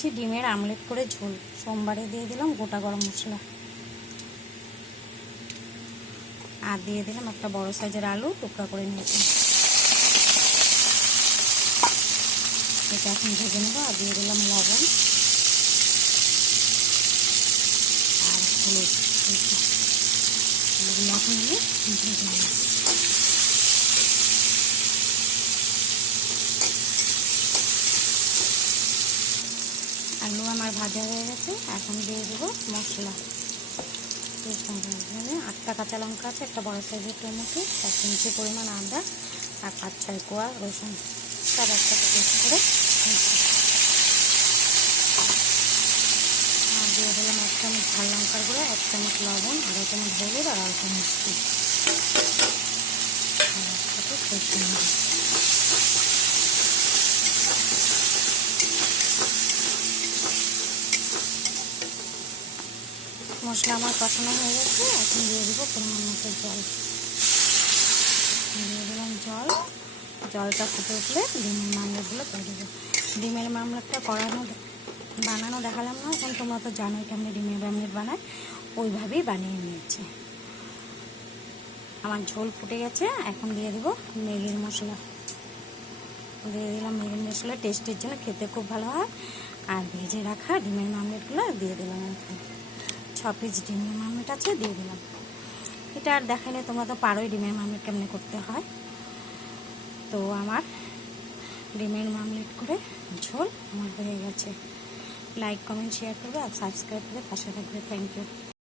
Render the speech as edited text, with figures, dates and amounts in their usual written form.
দিচ্ছি ডিমের আমলেট করে ঝোল। সোমবারে দিয়ে দিলাম গোটা গরম মশলা, আর দিয়ে দিলাম একটা বড় সাইজের আলু টুকরা করে নিয়েছি। এটা এখন ভেজে নেবো। আর দিয়ে দিলাম লবণ আর হলুদ। এগুলো এখন নিয়ে ভেজে নেব। আলু আমার ভাজা হয়ে গেছে। এখন দিয়ে দেবো মশলা। 8টা কাঁচা লঙ্কা আছে, একটা বড় সাইজের টমেটো, 1 ইঞ্চি পরিমাণ আদা, আর 5-6 কোয়া রসুন, সব একসাথে পেস্ট করে। আর দিয়ে দিলাম 1 চামচ ঝাল লঙ্কার গুঁড়ো, 1 চামচ লবণ, 2 চামচ হলুদ, আর অল্প মিষ্টি। মশলা আমার কষানো হয়ে গেছে। এখন দিয়ে দেবো পরিমাণ মতো জল। দিয়ে দিলাম জল। জলটা ফুটে উঠলে ডিমের মামলেটগুলো করে দেবো। ডিমের মামলেটটা বানানো দেখালাম না, এখন তোমরা তো জানোই কেমন ডিমের মামলেট বানায়, ওইভাবেই বানিয়ে নিয়েছি। আমার ঝোল ফুটে গেছে। এখন দিয়ে দেবো ম্যাগির মশলা। দিয়ে দিলাম ম্যাগির মশলা, টেস্টের জন্য, খেতে খুব ভালো হয়। আর ভেজে রাখা ডিমের মামলেটগুলো দিয়ে দিলাম। এখন 6 পিস ডিমের মামলেট আছে, দিয়ে দিলাম। এটা আর দেখাইলে তোমরা তো পারোই ডিমের মামলেট কেমনে করতে হয়। তো আমার ডিমের মামলেট করে ঝোল আমার হয়ে গেছে। লাইক, কমেন্ট, শেয়ার করবে আর সাবস্ক্রাইব করে পাশে থাকবে। Thank you.